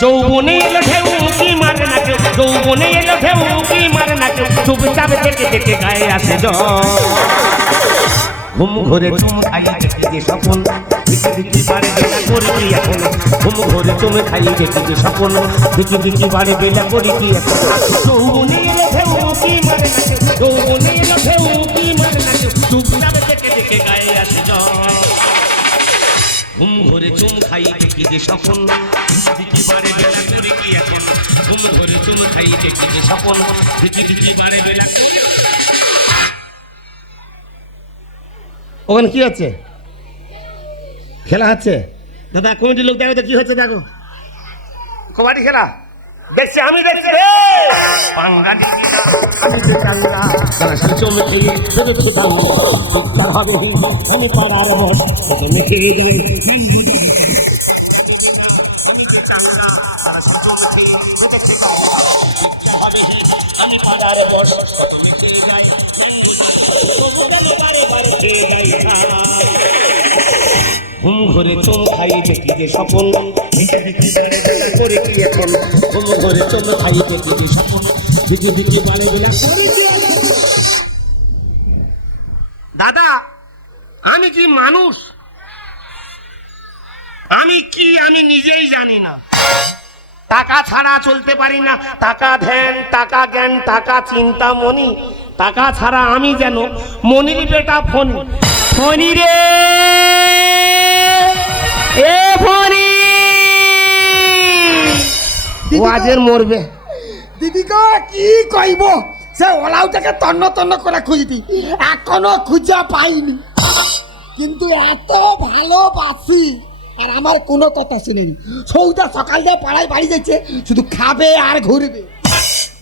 যৌবনে এলো ঢেউ কি মারে না কেউ যৌবনে এলো ঢেউ কি মারে না কেউ চুপচাপ দেখে দেখে গায়ে আসে ঘুম ঘরে চুম খাই দেখি যে স্বপন। দিকি দিকি বারে বেলা করি কি এখন। ঘুম ঘরে চুম খাই দেখি যে স্বপন। দিকি দিকি বারে বেলা করি কি এখন। যৌবনে এলো ঢেউ কি মারে না কেউ যৌবনে এলো ঢেউ কি মারে না কেউ চুপচাপ দেখে দেখে গায়ে আসে জল। ঘুম ঘরে চুম খাই দেখি যে সফল দিকি বারে বেলা করি কি এখন? ঘুম ঘরে চুম খাই দেখি যে সফল দিকি দিকি বারে বেলা ওখানে কি হচ্ছে? খেলা হচ্ছে? দাদা কমিটির লোক দেখো তো কি হচ্ছে দেখো। কবাডি খেলা? দেখছি আমি দেখছি রে না, আমি পাড়ার বস, যাই, বারে বারে যাই? ঘুম ঘরে চোম খাই দেখি যে সফল বেলা করে কি এখন। ঘুম ঘরে চোম খাই দেখি যে সফল দিকে দিকে বারে বেলা? দাদা আমি কি মানুষ? আমি কি আমি নিজেই জানি না। টাকা ছাড়া চলতে পারি না। টাকা ধ্যান টাকা জ্ঞান টাকা চিন্তা মনি। টাকা ছাড়া আমি যেন মনির বেটা ফোন ফোনি রে! এ ফোনি ওয়াজের মরবে। দিদি গো কি কইব? সে ওলাউটাকে তন্ন তন্ন করে খুঁজতি। এখনও খুঁজে পাইনি। কিন্তু এত ভালোবাসি আর আমার কোনো কথা শুনেনি। সৌদা সকাল দিয়ে পাড়ায় বাড়ি যাচ্ছে শুধু খাবে আর ঘুরবে।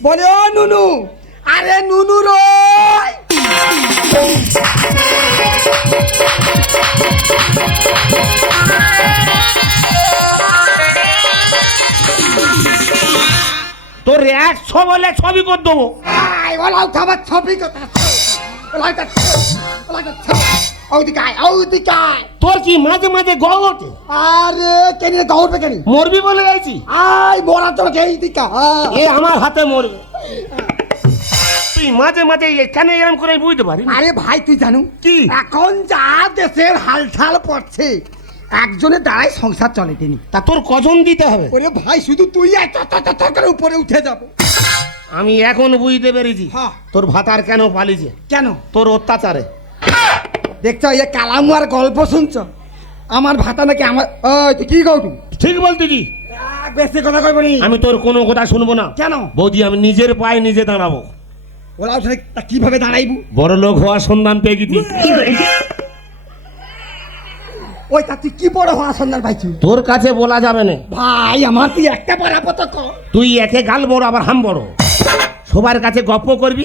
বলে ও নুনু আরে নুনু রয়! তোর একশো বলে ছবি করে দেবো। ছবি তোর কি মাঝে মাঝে গ ওঠে? আরে কেন গৌরবে কেন? মরবি বলে যাইছি? আয় মরা তোকে এই দিকা এ আমার হাতে মরবে। তুই মাঝে মাঝে এ কেন এরম করে আমি বুঝতে পারি। আরে ভাই তুই জানু? কি? এখন যা দেশের হালচাল পড়ছে একজনের দ্বারাই সংসার চলে তিনি তা তোর কজন দিতে হবে? ওরে ভাই শুধু তুই করে উপরে উঠে যাব। আমি এখন বুঝতে পেরেছি। হ্যাঁ। তোর ভাতার কেন পালিছে? কেন? তোর অত্যাচারে। দেখছ এ কালামুয়ার গল্প শুনছ? আমার ভাতা নাকি আমার ওই তুই কি কৌটু? ঠিক বলতে কি? বেশি কথা কইব নি। আমি তোর কোনো কথা শুনব না। কেন? বৌদি আমি নিজের পায়ে নিজে দাঁড়াবো। ওরা উঠে তা কীভাবে দাঁড়াইবু? বড় লোক হওয়ার সন্ধান পেয়ে গেছি। ওই তা তুই কি বড় হওয়া সন্ধান পাইছু তোর কাছে বলা যাবে না। ভাই আমার তুই একটা পারাপত কর। তুই একে গাল বড় আবার হাম বড়। সবার কাছে গপ্প করবি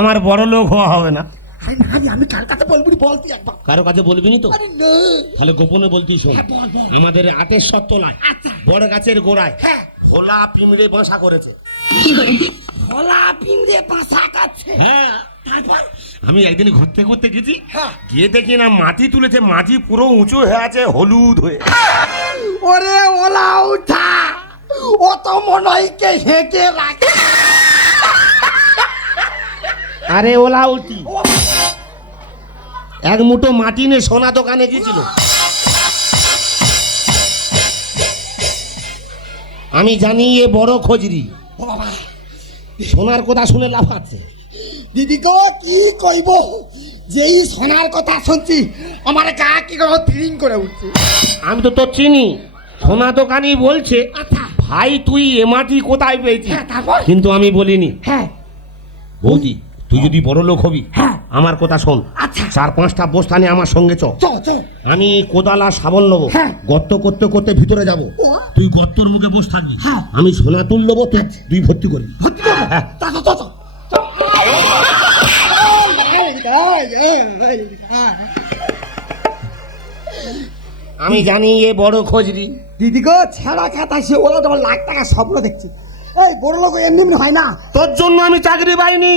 আমার বড় লোক হওয়া হবে না। আরে না রে, আমি কার কাছে বলবি নি, বল তুই একবার। কারও কাছে বলবি নি তো? আরে না। তাহলে গোপনে বলতি শোন। আমাদের আটের সত্তলায় বড় গাছের গোড়ায় খোলা পিমড়ে বাসা করেছে। খোলা পিন্দে পাশা কাছে হ্যাঁ তারপর আমি একদিন ঘুরতে ঘুরতে গেছি। হ্যাঁ। গিয়ে দেখি না মাটি তুলেছে মাটি পুরো উঁচু হয়ে আছে হলুদ হয়ে। ওরে ওলা উঠা ও তো মনে হয় কে হেঁটে রাখে। আরে ওলা উঠি। এক মুঠো মাটি নিয়ে সোনা দোকানে গিয়েছিল। আমি জানি এ বড় খোঁজরি। বাবা, সোনার কথা শুনে লাফাচ্ছে দিদি গো কি কইব? যেই সোনার কথা শুনছি আমার গা কি করে ফিলিং করে উঠছে। আমি তো তোর চিনি। সোনা দোকানি বলছে আচ্ছা। ভাই তুই এমাটি মাটি কোথায় পেয়েছিস? হ্যাঁ কিন্তু আমি বলিনি। হ্যাঁ। বৌদি তুই যদি বড় লোক হবি হ্যাঁ। আমার কথা শোন। আচ্ছা। চার পাঁচটা বস্তা নিয়ে আমার সঙ্গে চ। আমি কোদাল আর শাবল নেব। হ্যাঁ। গর্ত করতে করতে ভিতরে যাব। তুই গর্তর মুখে বসে থাকবি। হ্যাঁ। আমি সোনা তুল নেব তুই তুই ভর্তি করবি? হ্যাঁ। আমি জানি এ বড় খোঁজরি। দিদি গো ছেঁড়া খাতা সে ওরা তোমার লাখ টাকা স্বপ্ন দেখছে। এই বড় লোক এমনি এমনি হয় না। তোর জন্য আমি চাকরি পাইনি।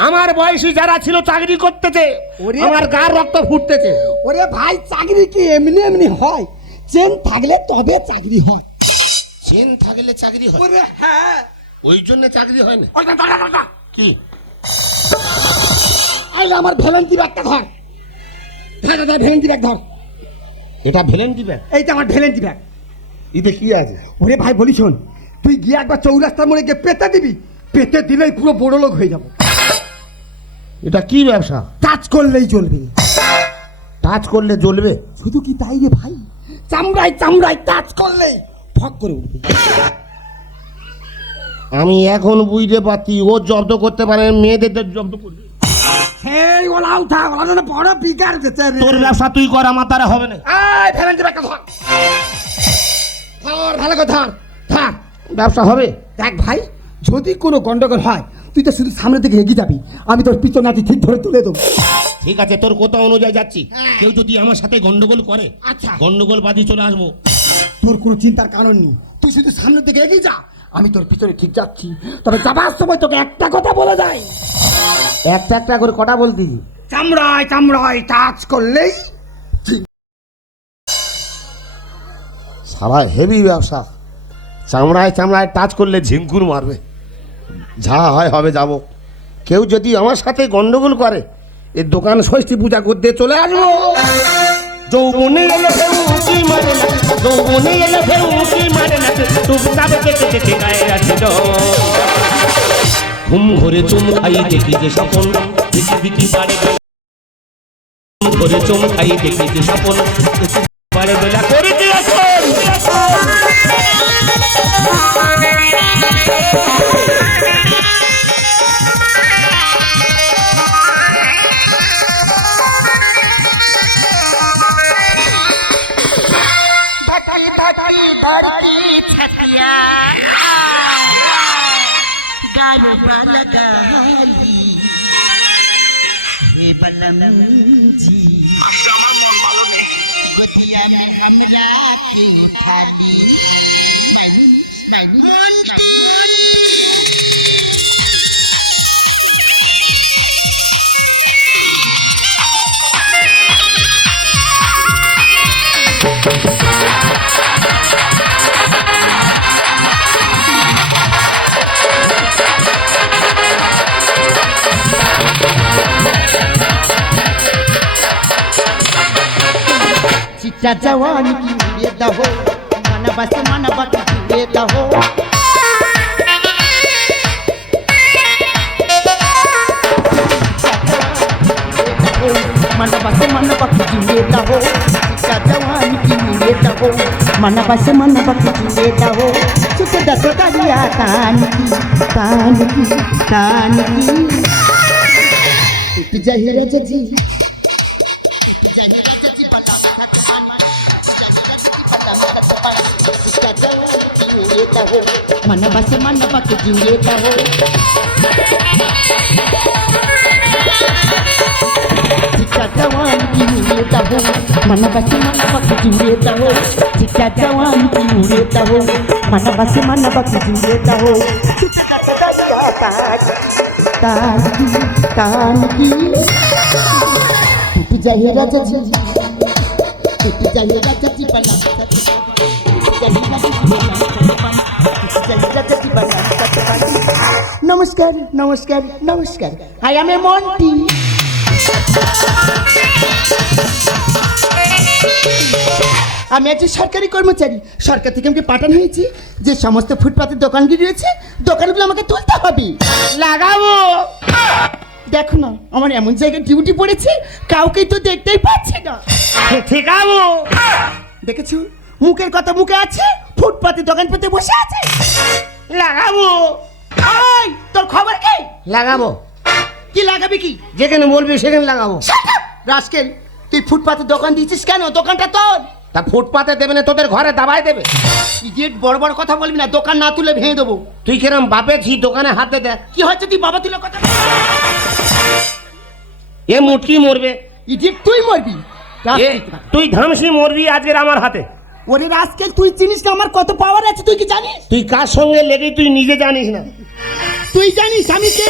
আমার বয়সী যারা ছিল চাকরি করতেছে ওরে আমার গার রক্ত ফুটতেছে। ওরে ভাই চাকরি কি এমনি এমনি হয়? চেন থাকলে তবে চাকরি হয়। চেন থাকলে চাকরি হয়? ওরে হ্যাঁ। ওই জন্য চাকরি হয় না। কি? এই যে আমার ভ্যালেন্টি ব্যাগটা ধর। ধর ধর, ধর ভ্যালেন্টি ব্যাগ ধর। এটা ভ্যালেন্টি ব্যাগ? এইটা আমার ভ্যালেন্টি ব্যাগ। এতে কি আছে? ওরে ভাই বলি শোন তুই গিয়ে একবার চৌরাস্তার মোড়ে গিয়ে পেতে দিবি। পেতে দিলেই পুরো বড় লোক হয়ে যাব। এটা কি ব্যবসা? টাচ করলেই চলবে টাচ করলে জ্বলবে? শুধু কি তাই রে ভাই? চামড়ায় চামড়ায় টাচ করলেই ফক করে উঠবে। আমি এখন বুঝতে পারছি ও জব্দ করতে পারে মেয়েদের জব্দ করবে। সেই ওলা উঠা ওলা যেন বড় বিকার দিতে তোর ব্যবসা তুই কর আমার দ্বারা হবে না। এই ভ্যালেন্টি ব্যাগটা ধর। ধর ভালো করে ধর ধর। ব্যবসা হবে? দেখ ভাই যদি কোনো গন্ডগোল হয় তুই তো শুধু সামনের দিকে এগিয়ে যাবি। আমি তোর পিছনে আছি ঠিক ধরে তুলে দেবো। ঠিক আছে তোর কথা অনুযায়ী যাচ্ছি। হ্যাঁ। কেউ যদি আমার সাথে গন্ডগোল করে আচ্ছা। গন্ডগোল বাদি চলে আসব। তোর কোনো চিন্তার কারণ নেই। তুই শুধু সামনের দিকে এগিয়ে যা। আমি তোর পিছনে ঠিক যাচ্ছি। তবে যাবার সময় তোকে একটা কথা বলে যায় একটা একটা করে কটা বলতি? চামড়ায় চামড়ায় টাচ করলেই সারা হেভি ব্যবসা। চামড়ায় চামড়ায় টাচ করলে ঝিঙ্কুর মারবে। যা হয় হবে যাব। কেউ যদি আমার সাথে গন্ডগোল করে এর দোকান ষষ্ঠী পূজা করতে চলে আসব। ঘুম ঘরে চুম খাই দেখি যে বাড়ে ঘুম ঘরে চুম খাই দেখি যে দেখি বাড়ে বেলা धरती धरती छतिया गारबा लगाली हे बलम जी गोदिया में हमरा के थाली स्माइली स्माइली चिट्टा जवानी की उड़ेता हो मन बस मन बक उड़ेता हो मन बस मन बक हो जवानी की हो मन बस मन बक हो चुप दस करिया कान की कान की जहिर जी மனவச மனவக்கு ஜூலே தவோ Chicha jawani kinure taho, mana basi mana baku jure taho. Chicha jawani kinure taho, mana basi mana baku jure taho. Chicha jawani taji, taji, taji. Tutu jahira jaji, tutu jahira jaji palam jaji. নমস্কার নমস্কার নমস্কার। I M A Monty আমি একজন সরকারি কর্মচারী। সরকার থেকে আমাকে পাঠানো হয়েছে যে সমস্ত ফুটপাতের দোকানগুলি রয়েছে দোকানগুলো আমাকে তুলতে হবে। লাগাবো। দেখো না আমার এমন জায়গায় ডিউটি পড়েছে কাউকেই তো দেখতেই পাচ্ছি না। ঠিকাবো। দেখেছ? মুখের কথা মুখে আছে? ফুটপাতে দোকান পেতে বসে আছে? লাগাবো। ওই তোর খবর কি? লাগাবো। কি লাগাবি কি? যেখানে বলবি সেখানে লাগাবো। রাস্কেল তুই ফুটপাতে দোকান দিয়েছিস কেন? দোকানটা তোর। তা ফুটপাতে দেবে না তোদের ঘরে দাবাই দেবে। ইডিয়েট বড় বড় কথা বলবি না দোকান না তুলে ভেঙে দেবো। তুই কিরম বাপে ঝি দোকানে হাতে দেখ। কি হচ্ছে তুই বাবা তুলে কথা এ মুটকি মরবে। ইডিয়েট তুই মরবি। তুই ধামসি মরবি আজকের আমার হাতে। ওরে রাস্কেল তুই চিনিস না আমার কত পাওয়ার আছে তুই কি জানিস? তুই কার সঙ্গে লেগে তুই নিজে জানিস না। তুই জানিস আমি কে?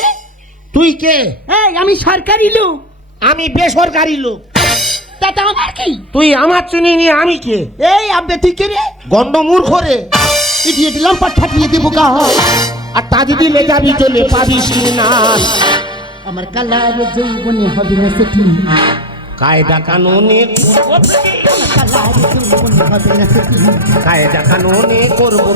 তুই কে? হ্যাঁ আমি সরকারি লোক। আমি বেসরকারি লোক। তাতে আমার কি? তুই আমার চিনি নি আমি কে? এই আব্বে তুই কে রে? গন্ড মূর্খ রে। ইডিয়েট লাম্পার ঠাকিয়ে দেবো গা। আর তা যদি লে যাবি চলে পাবিস না। আমার কালার যৌবনে হবে না সেটি। কায়দা কানুনে কালার যৌবনে হবে না সেটি কায়দা কানুনে করব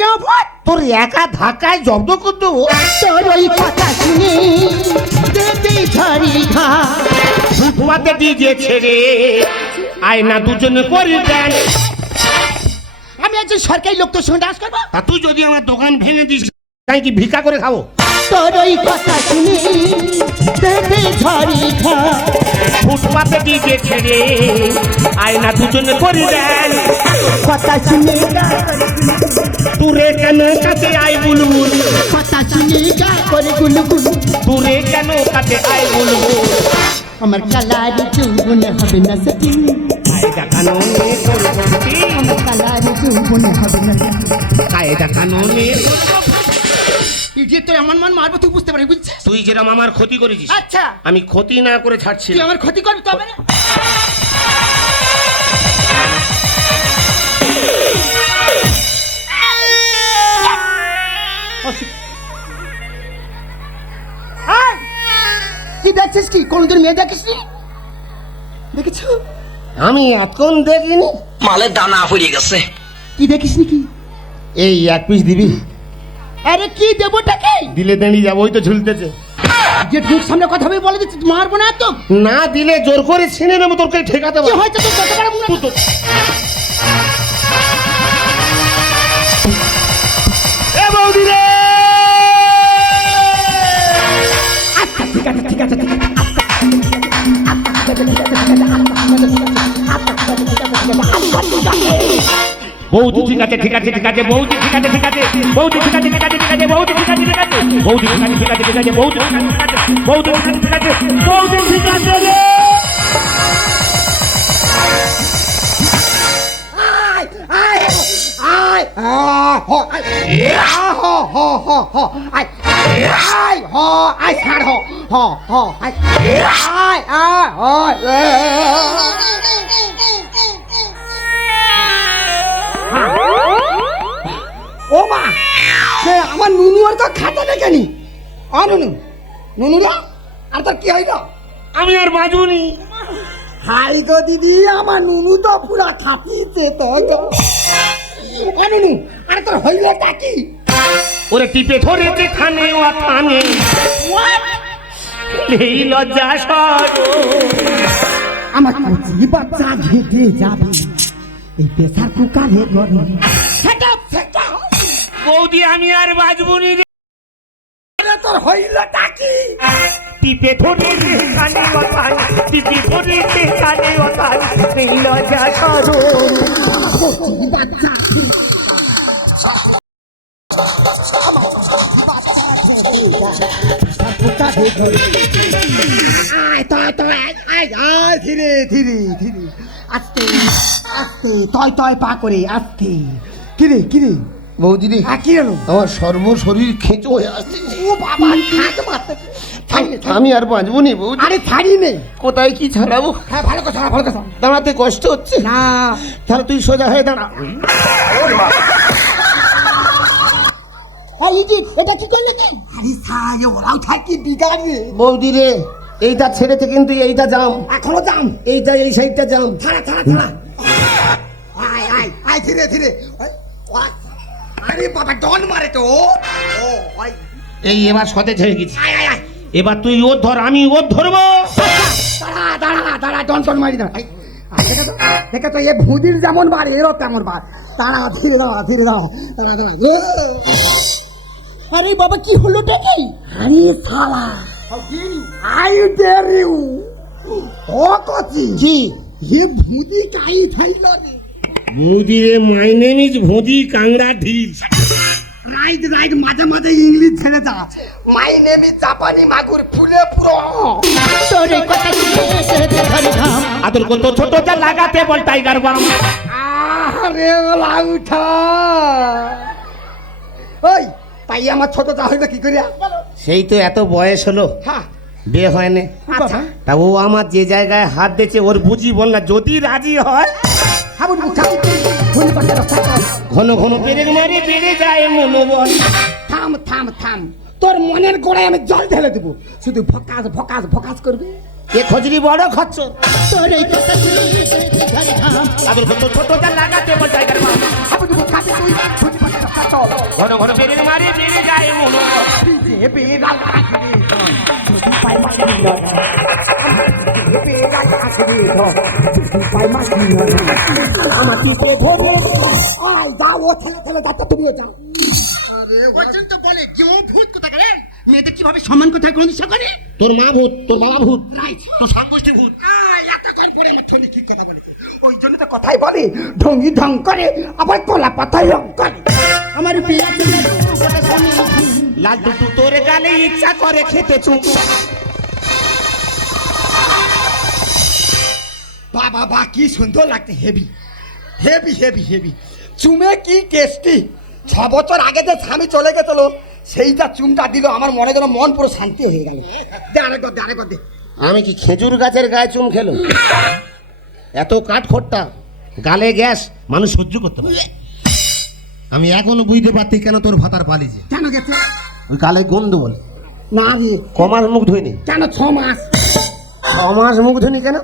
কেউ ভয় তোর একা ধাক্কায় জব্দ করতো তোর ওই কথা শুনে দেবে ঝাড়ি ঘা। ছেড়ে আয়না দুজনে করে দেন। আমি একজন সরকারি লোক তোর সঙ্গে ডান্স করব? তা তুই যদি আমার দোকান ভেঙে দিস তাই কি ভিক্ষা করে খাব? তোর ওই কথা শুনে দেবে ঝাড়ি ঘা ফুটপাতে ডিজে ছেড়ে আয়না দুজনে করে দেন। কথা শুনে দূরে কেন কাছে আয় বুলবুল কথা শুনে গা করে গুলগুল। দূরে কেন কাছে আয় বুলবুল আমার কালার যৌবনে হবে না করব আমার কালার যৌবনে হবে না কায়দা কানুনে ইডিয়েট তোর এমন মান মারবো তুই বুঝতে পারবি বুঝছিস? তুই যেরকম আমার ক্ষতি করেছিস আচ্ছা। আমি ক্ষতি না করে ছাড়ছি তুই আমার ক্ষতি করবি তবে না! কি দেখছিস কি? কোনদিন মেয়ে দেখিস নি দেখেছ? আমি এতক্ষণ দেখিনি। মালের দানা হয়ে গেছে। কি দেখিস নি কি? এই এক পিস দিবি। আরে কি দেবোটাকে দিলে দাঁড়িয়ে যাব ওই তো ঝুলতেছে যে মুখ সামনে কথা বলে বলে দিচ্ছি মারবো না তো না দিলে জোর করে ছিনে নেব তোর ঠেকাতে কি পারব হয়েছে তোর কত বড় মুখ এ বৌদি রে ঠিক আছে ঠিক আছে ঠিক আছে ঠিক আছে ঠিক আছে ঠিক আছে ঠিক আছে ঠিক আছে ঠিক আছে ঠিক আছে ঠিক আছে বৌদি ঠিক আছে ঠিক আছে বৌদি ঠিক আছে ঠিক আছে ঠিক আছে বৌদি ঠিক আছে ঠিক আছে বৌদি ঠিক আছে ঠিক আছে বৌদি ঠিক আছে রে আয় আয় আয় আ হ আয় আ হ হ হ হ আয় আয় হ আয় ছাড় হ ও মা সে আমার নুনু আর তো খাতা দেখেনি। অ নুনু নুনু রা আর তোর কি হইল? আমি আর বাজুনি হাই গো দিদি আমার নুনু তো পুরা খাপিতে তো। এ নুনু আরে তোর হইলটা কি? ওরে টিপে ধরেছে খানে ও খানে এই লজ্জা সর। আমার বাচ্চা ঘেটে যাবে। এই প্রেসার কুকারে গরম। সেটা সেটা বৌদি আমি আর বাজবুনি রে। তোর হইলটা কি? টিপে খানে ও খানে টিপে খানে ও খানে এই লজ্জা সর আয় আয় আয় আয় ধীরে ধীরে ধীরে। আস্তে আস্তে তয় তয় পা করে আস্তে। কিরে কিরে? বৌদি রে আ কি হলো? আমার সর্ব শরীর খেঁচো হয়ে আসছে। ও বাবা খাট মারতে। ছাড়ি নে, ছাড়ি নে। আমি আর বাঁচবনি বৌদি। আরে ছাড়ি নে। কোথায় কি ছাড়াবো? হ্যাঁ ভালো কথা ভালো কথা। দাঁড়াতে কষ্ট হচ্ছে? না। তাহলে তুই সোজা হয়ে দাঁড়া। এটা কি করলে কি? আরে সারে ওরাও থাকি বিগাড়ে বৌদি রে এইটা ছেড়েছে কিন্তু এইটা জাম। এখনও যাম এইটা এই সাইডটা জাম। ছাড়া ছাড়া ছাড়া। আয় আয় আয় ধীরে ধীরে। আরে বাবা ডন মারে তো। ও এই এবার সতেজ হয়ে গেছি। আয় আয় আয়। এবার তুই ওর ধর আমি ওর ধরবো। দাঁড়া দাঁড়া দাঁড়া ডন টন মারি দাঁড়া। দেখে তো এ ভুদির যেমন বার এরও তেমন বার। দাঁড়া ধীরে দাঁড়া ধীরে দাঁড়া আরে বাবা কি হলো কি? আরে শালা। I dare you. ও কচি। কি? হে ভুদি কাই থাইল রে। বৌদি রে মাই নেম ইজ ভোজি কাংড়া ঢিল। রাইট রাইট মাঝে মাঝে ইংলিশ ছেড়ে যা মাই নেম ইজ জাপানি মাগুর ফুলে পুরো। তোর কথা আদর করতো ছোট যা লাগাতে বল টাইগার বাম। আরে ওলা উঠা ওই তাই আমার ছোট যা হইল কি করিয়া? সেই তো এত বয়স হলো। হ্যাঁ বিয়ে হয়নি। আচ্ছা। তা ও আমার যে জায়গায় হাত দিয়েছে ওর বুঝি বল না যদি রাজি হয়। ঘন ঘন মারি বেড়ে যায় মনোবল থাম থাম থাম। তোর মনের গোড়ায় আমি জল ঢেলে দেবো। শুধু ভকাস ভকাস ভকাস করবি? এ খজরি বড় খচ্চ। তোর এই কথা শুনে ঘরে ঘাম আদর করতো ছোট যা লাগাতে বল টাইগার বাম হাবুর মুখাতে তুই ভুল পাতে রাস্তা চল। ঘন ঘন পেরেক মারি বেড়ে যায় মনোবল যে বেড়া লাগবে যদি পাই মাগি লড়ে বেড়া লাগবে যদি পাই মাগি লড়ে আমার টিপে ধরে আয় যাও ও ছেলে ছেলে যাতে তুমিও যাও। বলে কেউ ভূত কোথা গেলেন মেয়েদের কীভাবে সম্মান কোথায় কোন দিশা করে? তোর মা ভূত তোর বাবা ভূত। তোর সাংগোষ্ঠী ভূত। আয় এতকাল পরে আমার ছেলে ঠিক কথা বলেছে। ওই জন্য তো কথাই বলে ঢঙ্গি ঢং করে আবার কলা পাতায় রং করে। আমার বিয়ে লাল টুটু তোর গালে ইচ্ছা করে খেতে চুপ। বাবা বা কি সুন্দর লাগছে হেভি। Heavy heavy heavy. চুমে কি টেস্টি ছ বছর আগে যে স্বামী চলে গেছিল সেইটা চুমটা দিল আমার মনে যেন মন পুরো শান্তি হয়ে গেল। দে আরেকবার দে আরেকবার দে। আমি কি খেজুর গাছের গায়ে চুম খেলো এত কাঠ খোট্টা গালে গ্যাস মানুষ সহ্য করতে পারে আমি এখনও বুঝতে পারতি কেন তোর ভাতার পালিছে কেন গেছে? ওই গালে গন্ধ বলে। না রে। কমাস মুখ ধুইনি? কেন ছ মাস? ছ মাস মুখ ধুইনি কেন?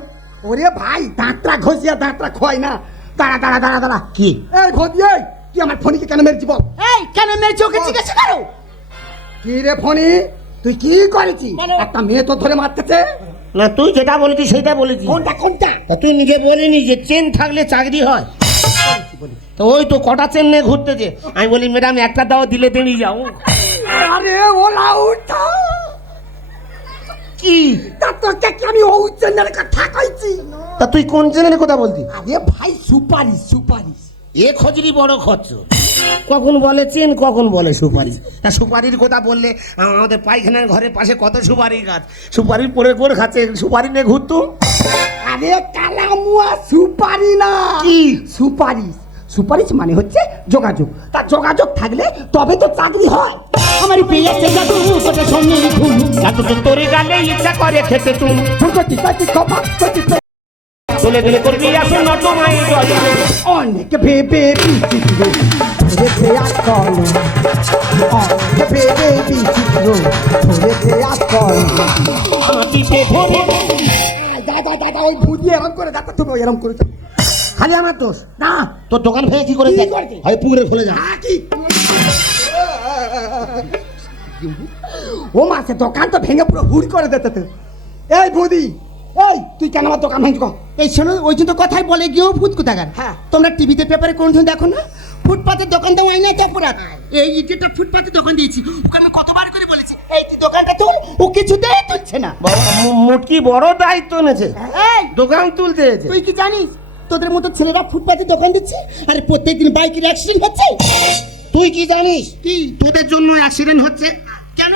ওরে ভাই দাঁতটা ঘষিয়া দাঁতটা খোয়াই না। দাঁড়া দাঁড়া দাঁড়া দাঁড়া। কি? এই ভদি এই তুই আমার ফোনিকে কেন মেরেছি বল? এই কেন মেয়ে চোখে জিজ্ঞাসা করো। কি রে ফোনি তুই কি করেছি একটা মেয়ে তো ধরে মারতেছে? না তুই যেটা বলেছিস সেটা বলেছিস। কোনটা কোনটা? তা তুই নিজে বলিনি যে চেন থাকলে চাকরি হয়। তো ওই তো কটা চেন নিয়ে ঘুরতেছে। আমি বলি ম্যাডাম একটা দাও দিলে দেনিয়ে যাও। আরে ওলা উঠা। কি? তা তোকে কি আমি ঔচন্যের কথা কইছি? তা তুই কোন চেনের কথা বলতি? আরে ভাই সুপারিশ সুপারিশ। এ খজরি বড় খরচ। কখন বলে চেন কখন বলে সুপারি? তা সুপারির কথা বললে আমাদের পায়খানার ঘরের পাশে কত সুপারি গাছ? সুপারি পরে করে খাচ্ছে সুপারি নিয়ে ঘুরতো? আরে কালামুয়া সুপারি না। কি? সুপারিশ সুপারিশ মানে হচ্ছে যোগাযোগ। তা যোগাযোগ থাকলে তবে তো চাকরি হয়। আমার বিয়ে আছে জাদু কথা শুনে ঘুম যাতে তো তোর গালে ইচ্ছা করে খেতে তুম ফুটতি কতি কপা কতি চলে গেলে করবি জয় অনেক ভেবে বিচিত্র ধরেছে আকল অনেক ভেবে বিচিত্র ধরেছে আকল এরম করে দাদা তুমি এরম করে খালি আমার দোষ না? তোর দোকান ভেঙে কি করে হয় পুকুরে ফেলে যা। হ্যাঁ, কি? ও মাসে দোকান তো ভেঙে পুরো হুড় করে দিতে তো। এই বুদি এই তুই কেন আমার দোকান ভেঙে এই শোনো ওই জন্য কথাই বলে গিয়েও ভূত কোথাকার। হ্যাঁ। তোমরা টিভিতে পেপারে কোনদিন দেখো না? ফুটপাতের দোকান দেওয়া হয় না তো অপরাধ এই ইটেটা ফুটপাতে দোকান দিয়েছি। ওকে আমি কতবার করে বলেছি এই তুই দোকানটা তুল ও কিছুতেই তুলছে না। মোটকি বড় দায়িত্ব এই দোকান তুলতে তুই কি জানিস? তোদের মতো ছেলেরা ফুটপাতে দোকান দিচ্ছে আরে প্রত্যেকদিন বাইকের অ্যাক্সিডেন্ট হচ্ছে? তুই কি জানিস? কি? তোদের জন্য অ্যাক্সিডেন্ট হচ্ছে? কেন?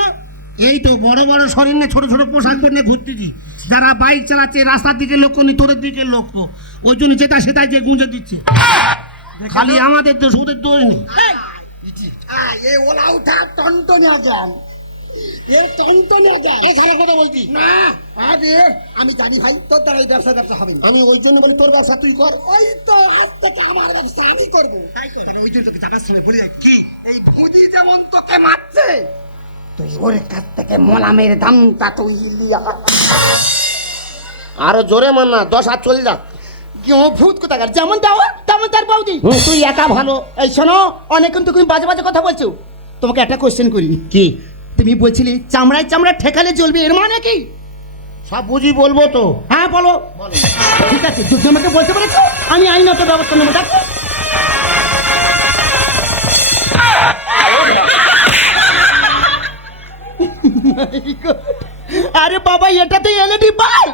এই তো বড় বড় শরীর নিয়ে ছোট ছোট পোশাক পরে ঘুরতেছি। যারা বাইক চালাচ্ছে রাস্তার দিকে লক্ষ্য নেই তোদের দিকে লক্ষ্য ওই জন্য যেটা সেটাই যে গুঁজে দিচ্ছে। খালি আমাদের দোষ ওদের দোষ নেই। এ ওলা উঠা টনটনিয়া জ্ঞান এ টনটনিয়া জ্ঞান এই খারাপ কথা বলছি। না আরে আমি জানি ভাই তোর দ্বারা এই ব্যবসা ব্যবসা হবে আমি ওই জন্য বলি তোর ব্যবসা তুই কর। ওই তো আজ থেকে আমার ব্যবসা আমি করব। তাই কথা ওই জন্য তোকে সময় ভুলে যাই। কি? এই ভুজি যেমন তোকে মারছে তুই ওর কাছ থেকে মোলামের দামটা তুই লিয়া। আরও জোরে মান না দশ হাত চলে যাক কেউ ভূত কোথাকার? যেমন দেওয়া তেমন তার বৌদি। তুই একা ভালো। এই শোনো অনেকক্ষণ তুমি বাজে বাজে কথা বলছো। তোমাকে একটা কোশ্চেন করি। কি? তুমি বলছিলে চামড়ায় চামড়া ঠেকালে জ্বলবে এর মানে কি? সব বুঝি বলব তো। হ্যাঁ বলো। ঠিক আছে যদি আমাকে বলতে পেরেছ আমি আইনত ব্যবস্থা নেব দেখো। আরে বাবা এটা তো এলইডি বাল্ব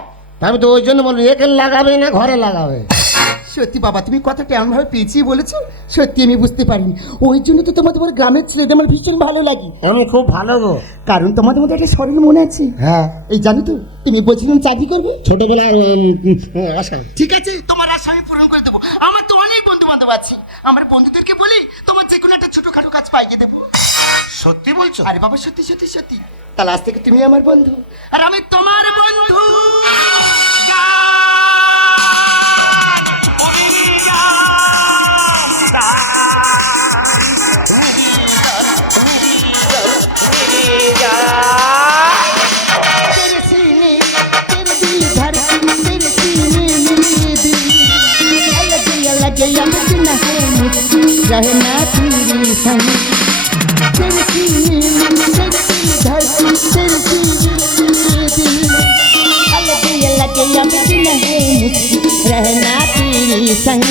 আমি তো ওই জন্য বলব এখানে লাগাবে না ঘরে লাগাবে। সত্যি বাবা তুমি কথাটা এমন ভাবে পেঁচিয়ে বলেছ সত্যি আমি বুঝতে পারিনি। ওই জন্য তো তোমার তোমার গ্রামের ছেলেদের আমার ভীষণ ভালো লাগে। আমি খুব ভালো গো। কারণ তোমাদের মধ্যে একটা শরীর মনে আছে। হ্যাঁ। এই জানো তো তুমি বলছিলাম চাকরি করবে? উম, আশা ঠিক আছে তোমার আশা আমি পূরণ করে দেবো। আমার তো অনেক বন্ধু বান্ধব আছে। আমার বন্ধুদেরকে বলি তোমার যে কোনো একটা ছোটখাটো কাজ পাইয়ে দেবো। সত্যি বলছো? আরে বাবা সত্যি সত্যি সত্যি। তাহলে আজ থেকে তুমি আমার বন্ধু আর আমি তোমার বন্ধু तेरे सीने तेरे दिल रहना तेरी संग